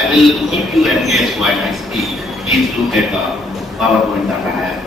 I will keep you engaged while I speak. Please look at the PowerPoint that I have.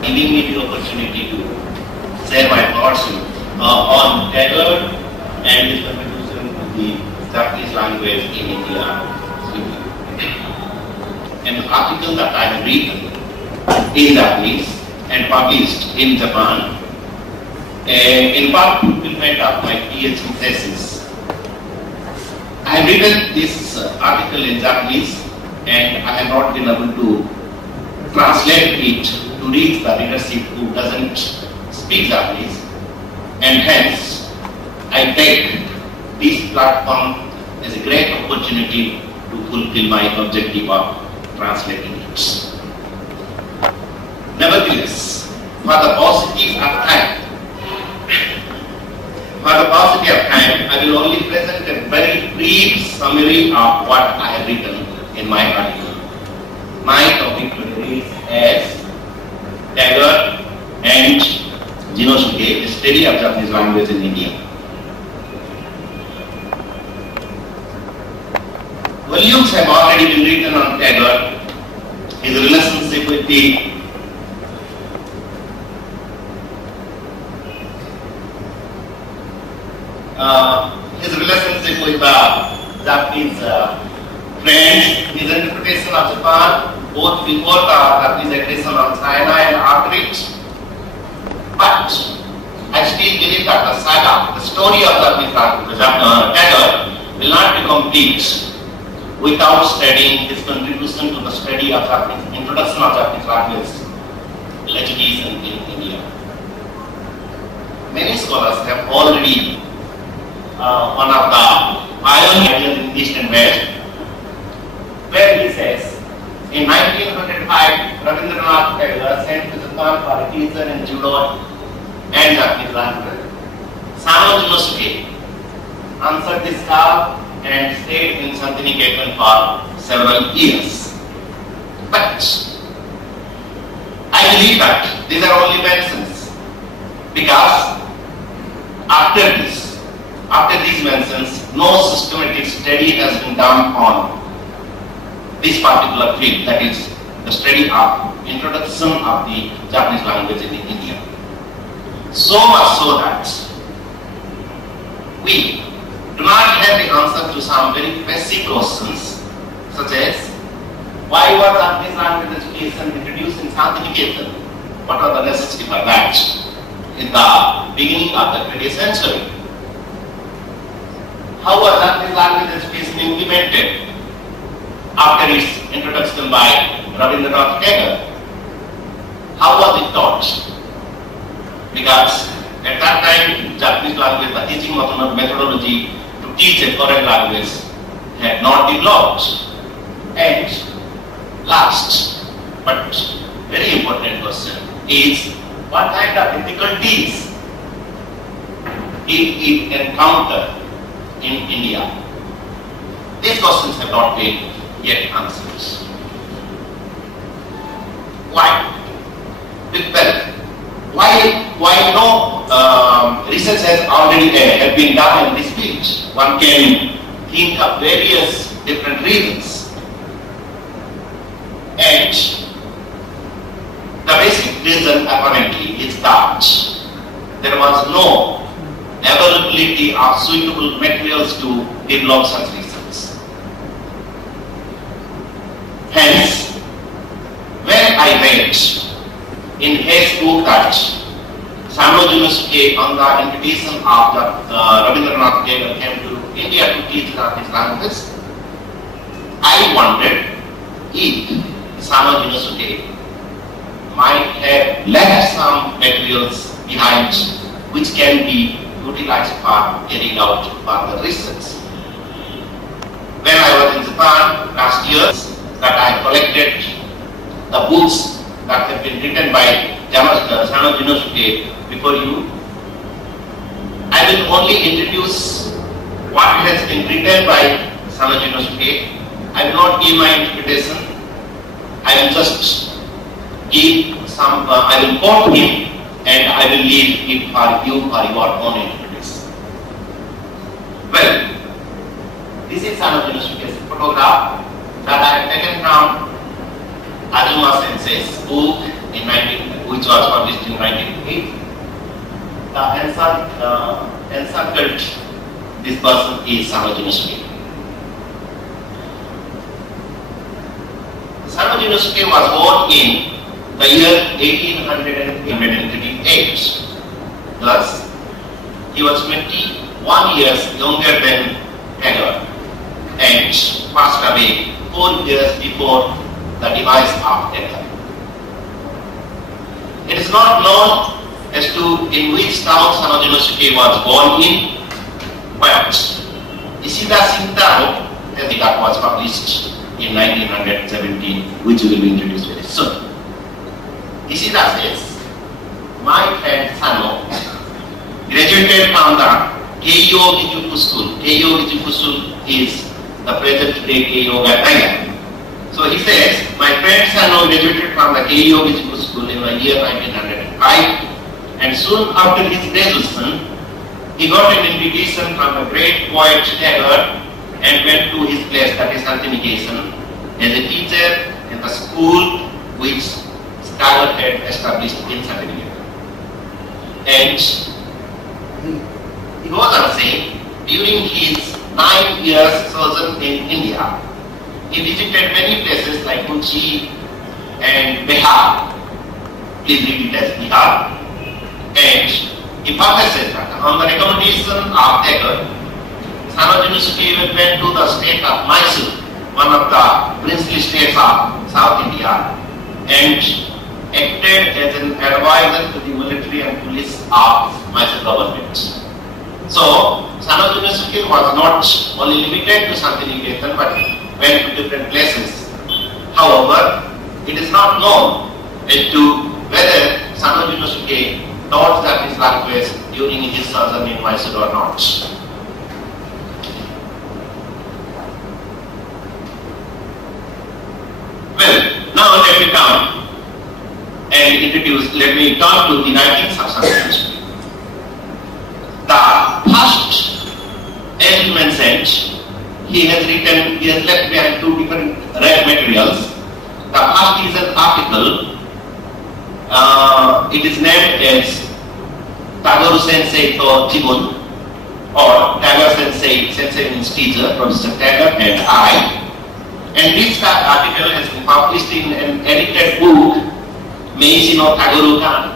Giving me the opportunity to share my thoughts on Tagore and his contribution to the Japanese language in India. An article that I have written in Japanese and published in Japan in part fulfillment of my PhD thesis. I have written this article in Japanese and I have not been able to translate it to reach the readership who doesn't speak Japanese, and hence I take this platform as a great opportunity to fulfill my objective of translating it. Nevertheless, for the paucity of time, I will only present a very brief summary of what I have written in my article. My topic today is as Tagore and Jinosuke, the study of Japanese language in India. Volumes have already been written on Tagore, his relationship with the Japanese friends, his interpretation of Japan, both before the Japanese aggression on China and after it. But I still believe that the saga, the story of Tagore will not be complete without studying his contribution to the study of Japanese, introduction of Japanese language education in India. Many scholars have already one of the pioneers in East and West, where he says, in 1905, Rabindranath Tagore sent to Japan for a teacher in judo and Japanese language. Sano Jinosuke answered this call and stayed in Santiniketan for several years. But I believe that these are only mentions, because after these mentions, no systematic study has been done on this particular field, that is the study of introduction of the Japanese language in India. So much so that we do not have the answer to some very basic questions, such as why was Japanese language education introduced in Santiniketan? What are the necessity for that in the beginning of the 20th century? How was Japanese language education implemented after its introduction by Rabindranath Tagore? How was it taught? Because at that time, Japanese language, the teaching methodology to teach a foreign language had not developed. And last, but very important question is, what kind of difficulties did it encounter in India? These questions have not been yet answered. Why? Why no research has already have been done in this field? One can think of various different reasons. And the basic reason apparently is that there was no availability of suitable materials to develop such research. Hence, when I read in his book that Sano Jinosuke, on the invitation of Rabindranath Tagore, came to India to teach Japanese language, I wondered if Sano Jinosuke might have left some materials behind which can be utilized for carrying out further research. When I was in Japan last year, that I collected the books that have been written by Sano Jinosuke before you. I will only introduce what has been written by Sano Jinosuke. I will not give my interpretation. I will just give some, I will quote him and I will leave it for you for your own interpretation. Well, This is Sanoji Nosuke's photograph that I have taken from Azuma Sensei's book which was published in 1908. The encircled this person is Sanoji Nosuke. Sanoji Nosuke was born in the year 1838. Thus, he was 21 years younger than Taylor and passed away 4 years before the demise of Taylor. It is not known as to in which town Sanoji Nosuke was born in, but Ishida Shintaro that was published in 1917, which will be introduced very soon. Ishida says, my friend Sano graduated from the Keiyo Gijuku School. Keiyo Gijuku School is the present day Keiyo Gataya. So he says, my friend Sano graduated from the Keiyo Gijuku School in the year 1905, and soon after his graduation, he got an invitation from the great poet Taylor and went to his place, that is Shantiniketan, as a teacher in the school which Taylor had established in Shantiniketan. And he goes on saying, during his 9 years sojourn in India, he visited many places like Kochi and Bihar. Please read it as Bihar. And he professes that on the recommendation of Taylor, Sanoji Nosuke went to the state of Mysore, one of the princely states of South India, and acted as an advisor to the military and police of Mysore government. So, Sanoji Nosuke was not only limited to Shantiniketan but went to different places. However, it is not known as to whether Sanoji Nosuke taught Japanese language during his sojourn in Mysore or not. Well, now let me come and let me turn to the writings of Sanoji Nosuke. The first, as you mentioned, he has left behind 2 different rare materials. The first is an article. It is named as Tagore Sensei to Jibun, or Taylor Sensei means teacher, Professor Taylor and I. And this article has been published in an edited book, Meiji no Tagore Kan.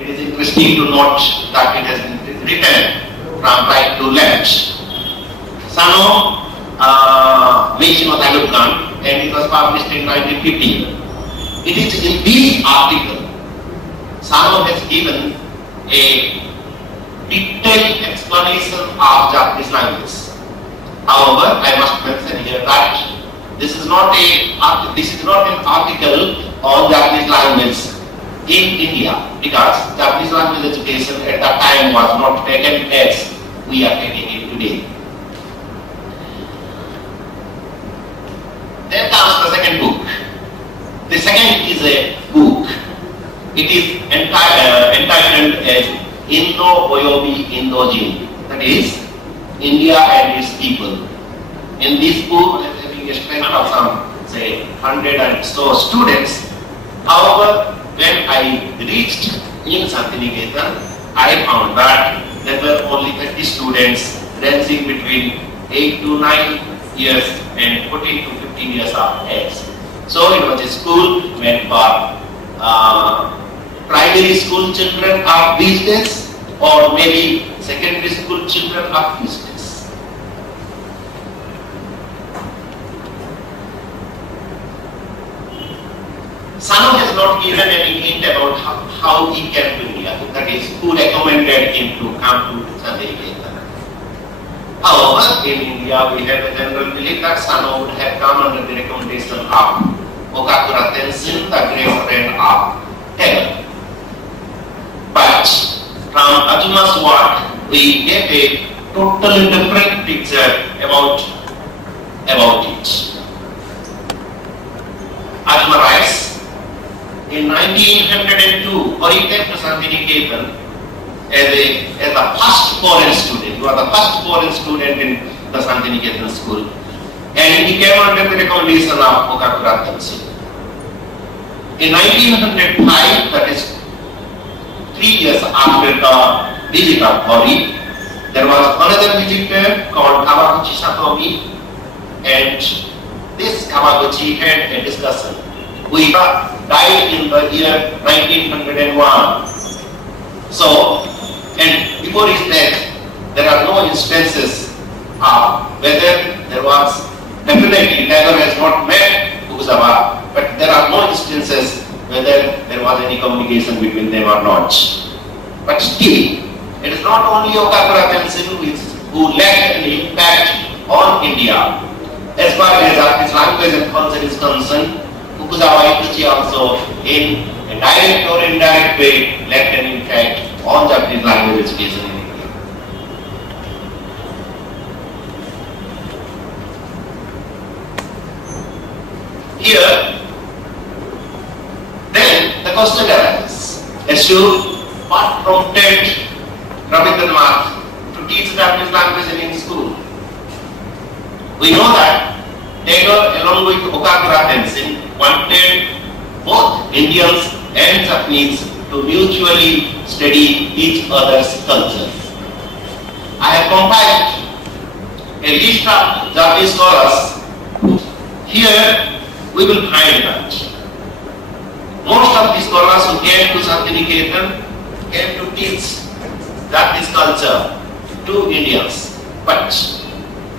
It is interesting to note that it has been written from right to left. Sano Meiji no Tagore Kan, and it was published in 1950. It is in this article, Sano has given a detailed explanation of Japanese language. However, I must mention here that this is not an article on Japanese language in India, because Japanese language education at that time was not taken as we are taking it today. Then comes the second book. The second is a book. It is entitled as Indo Oyobi Indojin, that is India and its people. In this book, having a strength of some, say, 100 and so students. However, when I reached in Shantiniketan, I found that there were only 30 students ranging between 8 to 9 years and 14 to 15 years of age. So it was a school meant for primary school children of these days, or maybe secondary school children of these days. Sano has not given any hint about how he came to India, that is, who recommended him to come to Shantiniketan. However, in India we have a general belief that Sano would have come under the recommendation of Okakura Tenshin, the great friend of Taylor. But from Azuma's work, we get a totally different picture about it. Azuma writes, in 1902, or he came to Shantiniketan as the first foreign student. He was the first foreign student in the Santiniketan school, and he came under the recommendation of Okakura Tenzin. In 1905, that is 3 years after the visit of Hori, there was another visitor called Kawaguchi Satomi, and this Kawaguchi had a discussion. We died in the year 1901. So, and before his death, there are no instances of whether there was, definitely Tagore has not met Fukuzawa, but there are no instances whether there was any communication between them or not. But still, it is not only Okakura Tenzin who left an impact on India. As far as Japanese language and culture is concerned, Fukuzawa Ikuchi also, in a direct or indirect way, left an impact on Japanese language education in India. Here, then the question arises as to what prompted Rabindranath to teach Japanese language in his school. We know that Tagore, along with Okakura Tenzin, wanted both Indians and Japanese to mutually study each other's culture. I have compiled a list of Japanese scholars. Here we will find that most of the scholars who came to Santiniketan came to teach Japanese culture to Indians. But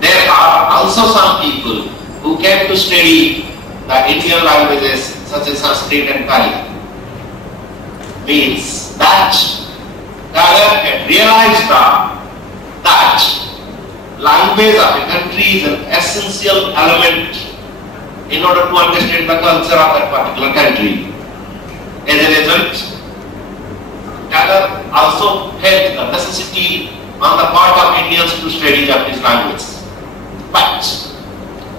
there are also some people who came to study the Indian languages such as Sanskrit and Pali. Means that Tagore had realized that language of a country is an essential element in order to understand the culture of that particular country. As a result, Tagore also felt the necessity on the part of Indians to study Japanese language. But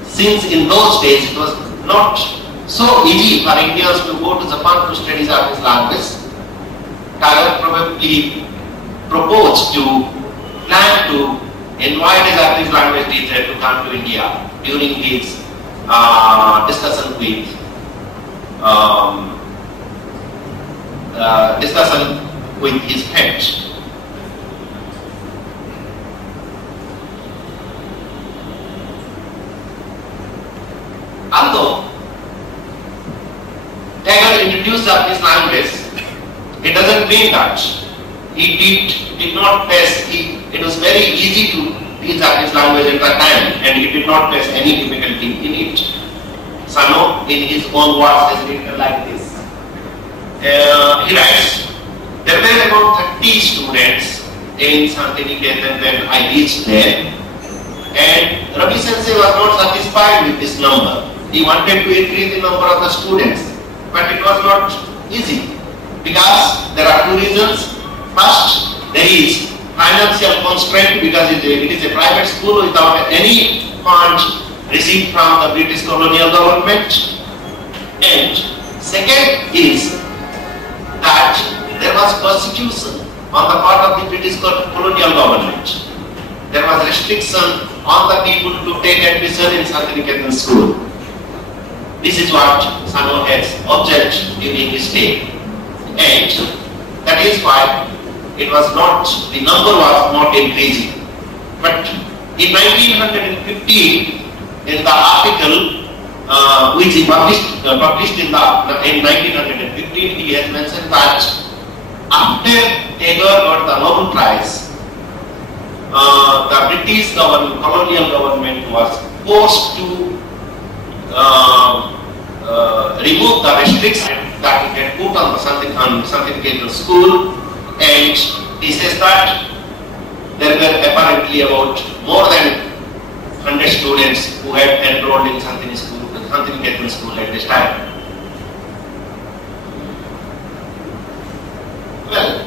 since in those days it was not so easy for Indians to go to Japan to study Japanese language, Tagore probably proposed to plan to invite a Japanese language teacher to come to India during his discussion with his friends. Although Tagore introduced Japanese language, it doesn't mean that he did not face. It was very easy to teach Japanese language at that time, and he did not face any difficulty in it. Sano, in his own words, has written like this. He writes, there were about 30 students in Santiniketan when I reached there, and Ravi Sensei was not satisfied with this number. He wanted to increase the number of the students, but it was not easy because there are two reasons. First, there is financial constraint because it is a private school without any funds received from the British colonial government. And second is that there was persecution on the part of the British colonial government. There was restriction on the people to take admission in Santiniketan school. This is what Sano has observed during his stay, and that is why it was not, the number was not increasing. But in 1915, in the article which he published in 1915, he has mentioned that after Tagore got the Nobel Prize, the British colonial government was forced to remove the restriction that he had put on the Santiniketan school, and he says that there were apparently about more than 100 students who had enrolled in Santiniketan school at this time. Well,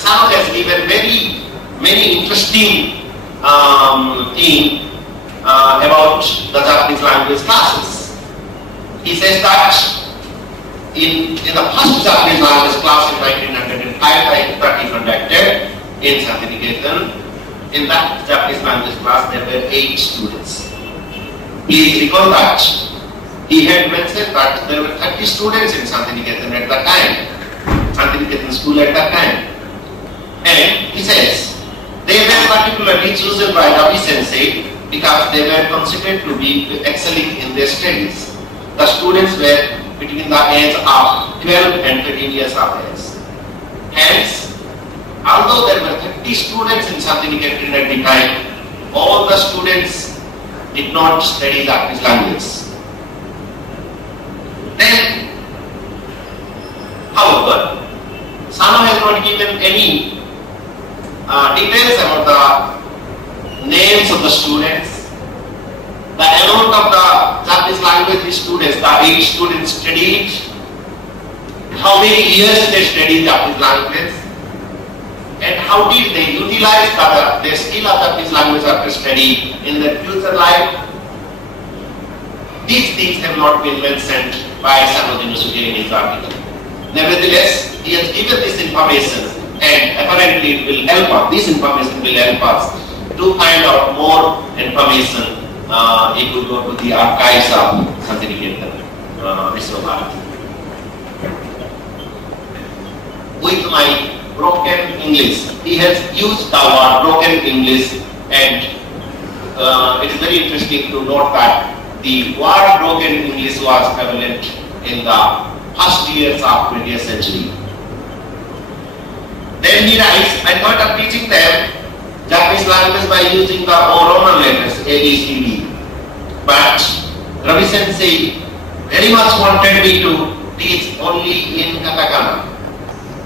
Sano has given many interesting thing about the Japanese language classes. He says that in the first Japanese language class in 1905, I conducted in Santiniketan. In that Japanese language class, there were 8 students. Please recall that. He had mentioned that there were 30 students in Santiniketan at that time, Santiniketan school at that time. And he says, they were particularly chosen by Ravi Sensei because they were considered to be excelling in their studies. The students were between the age of 12 and 13 years of age. Hence, although there were 30 students in Santiniketan at the time, all the students did not study Japanese language. Then, however, Sano has not given any details about the names of the students, the amount of the Japanese language students, the 8 students studied, how many years they studied Japanese language, and how did they utilize their skill of Japanese language after study in their future life. These things have not been mentioned by Sanojin Usuge in his article. Nevertheless, he has given this information, and apparently it will help us. This information will help us to find out more information if we go to the archives of Santiniketan Vishwabharati. With my broken English, he has used the word broken English, and it is very interesting to note that the word broken English was prevalent in the first years of 20th century. Then he writes, I thought of teaching them Japanese language by using the Roman letters A, B, C, D. But Ravi Sensei very much wanted me to teach only in katakana.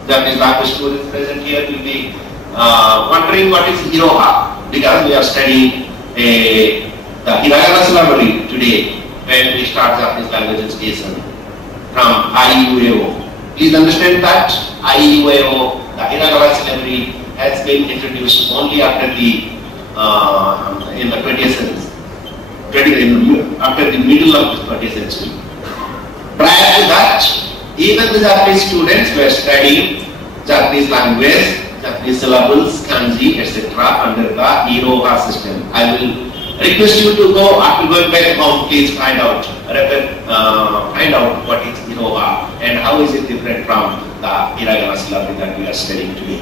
Japanese language students present here will be wondering what is Iroha, because we are studying the Hiragana syllabary today when we start Japanese language education from IUAO. Please understand that IUAO, the Hiragana syllabary, has been introduced only after the in the 20th century, after the middle of the 20th century. Prior to that, even the Japanese students were studying Japanese language, Japanese syllables, kanji, etc. under the Iroha system. I will request you to go after going back home. Please find out what is Iroha and how is it different from the Hiragana syllabary that we are studying today.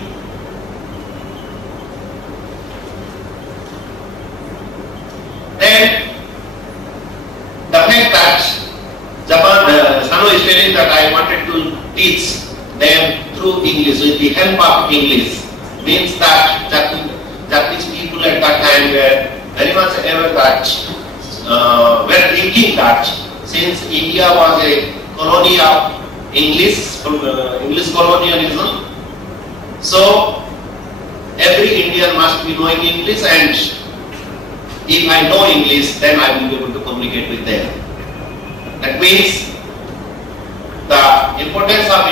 Then the fact that Japan, Sano is telling that I wanted to teach them through English, with the help of English, means that Japanese people at that time were very much aware that, were thinking that since India was a colony of English colonialism, so every Indian must be knowing English, and if I know English, then I will be able to communicate with them. That means the importance of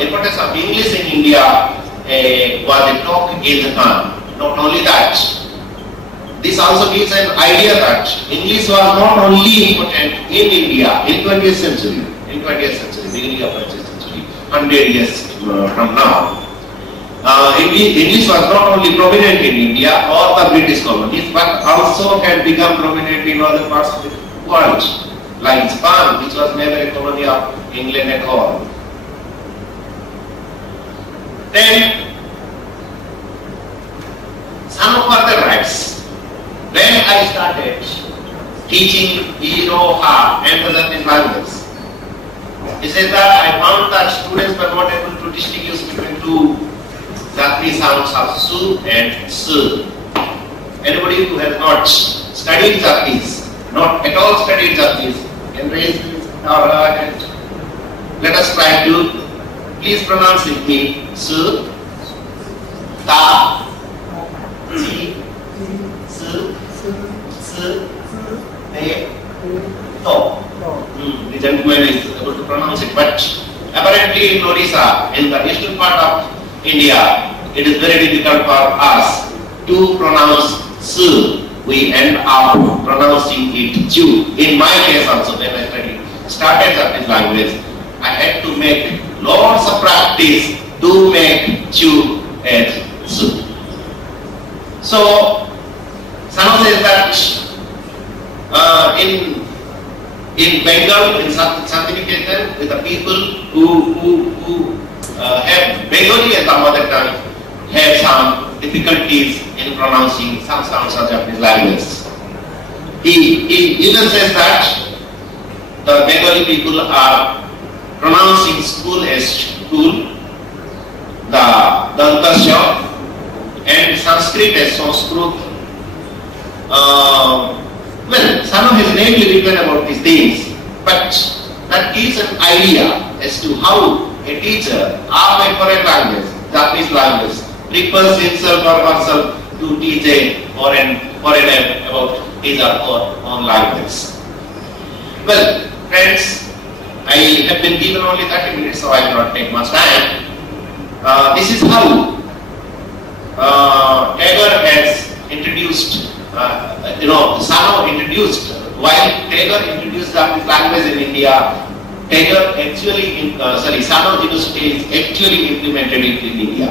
importance of English in India was a talk in Japan. Not only that, this also gives an idea that English was not only important in India in 20th century, beginning of 20th century, 100 years from now. English was not only prominent in India or the British colonies, but also had become prominent in other parts of the world, like Japan, which was never a colony of England at all. Then, Sano further writes, when I started teaching Iroha and the Japanese language, he says that I found that students were not able to distinguish between two Japanese sounds of su and su. Anybody who has not studied Japanese, not at all studied Japanese, can raise our hand. Let us try to please pronounce with me. Su, ta, ji, su, su, te, to. The gentleman is able to pronounce it, but apparently in Odisha, in the eastern part of India, it is very difficult for us to pronounce su. We end up pronouncing it ju. In my case also, when I studied started Japanese language, I had to make lots of practice to make chu and su. So, Sano says that in Bengal, in Santiniketan, with the people who have Bengali as a mother tongue, have some difficulties in pronouncing some sounds of Japanese language. He even says that the Bengali people are pronouncing school as school, the Dantasya, and Sanskrit as Sanskrit. Well, Sano has namely written about these things, but that gives an idea as to how a teacher of a foreign language, Japanese language, prefers himself or herself to teach a foreigner about his or her own language. Well, friends, I have been given only 30 minutes, so I will not take much time. This is how Tagore has introduced, Sano introduced, while Tagore introduced Japanese language in India, Tagore actually, Sano University is actually implemented it in India.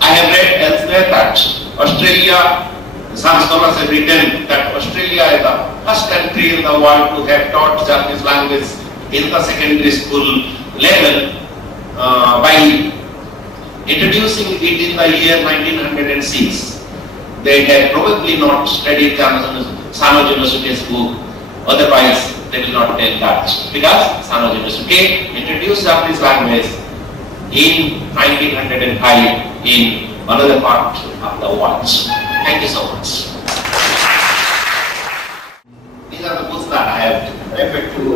I have read elsewhere that Australia, some scholars have written that Australia is the first country in the world to have taught Japanese language in the secondary school level by introducing it in the year 1906. They had probably not studied Sano University's book, otherwise they will not tell that, because Sano University introduced Japanese language in 1905 in another part of the world. Thank you so much. These are the books that I have referred to.